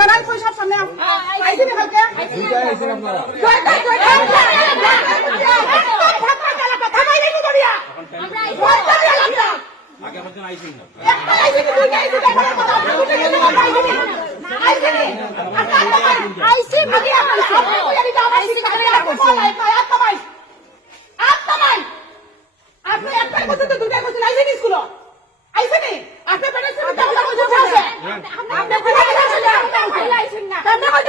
বানাই কই সব সামনে আইছি নি কালকে দুইটাই আইছেন আপনারা আগে পর্যন্ত আইছেন না আপনি একটা কথা তো দুটা কথা আইছেন স্কুল আইছেন নি আপনি পেটে চিন্তা কথা বলতে আছে আপনি পেটে আইছেন না আপনি কত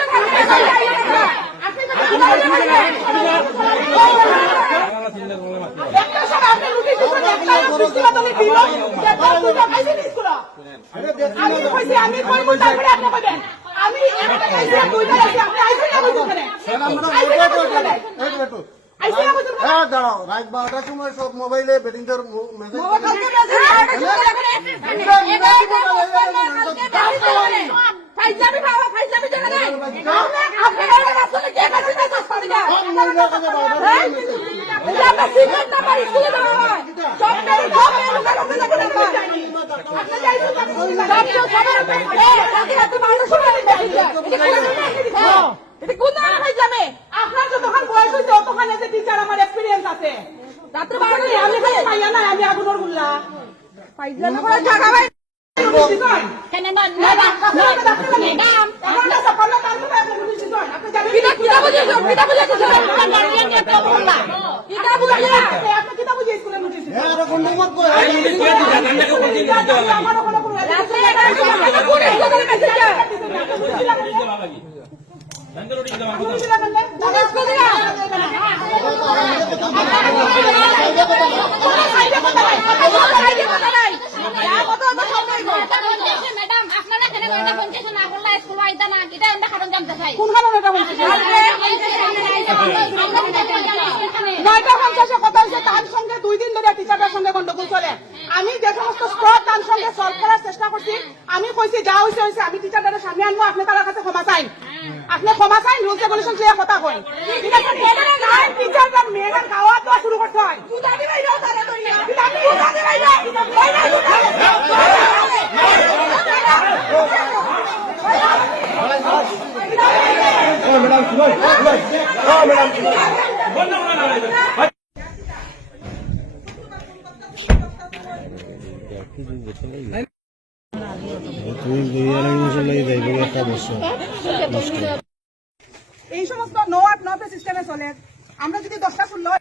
আপনি একটা সব আপনি লুটি দিছেন একটা স্কুল তো দিল একটা দুটা আইছেন স্কুল আমি কইছি আমি কইব তারপরে আপনি কইবেন আমি একটা কইছি দুইটা আছে আপনি আইছেন না বলতে পারেন দাঁড়াও রাত 12টার সময় সব মোবাইলে বেটিংটার মেসেজ আপনার যতক্ষণ বয়স হয়েছে ততক্ষণ এসে টিচার আমার এক্সপিরিয়েন্স আছে রাত্রে 12টায় আমি খালি পাইয়া না আমি আগুনের গুল্লা পাইলাম না জায়গা ভাই আমি যে সমস্ত স্পট তার সঙ্গে সলভ করার চেষ্টা করছি আমি কইছি যা হয়েছে হয়েছে আমি টিচারদের সামনে আনবো আপনি তার কাছে ক্ষমা চাইন আপনি ক্ষমা চাইন রুলস রেগুলেশন ক্লিয়ার কথা কই ঠিক আছে টিচাররা মেয়েরা খাওয়া দাওয়া শুরু করতে হয় এই সমস্ত নো আট নো পে সিস্টেমে চলে আমরা যদি 10টা 16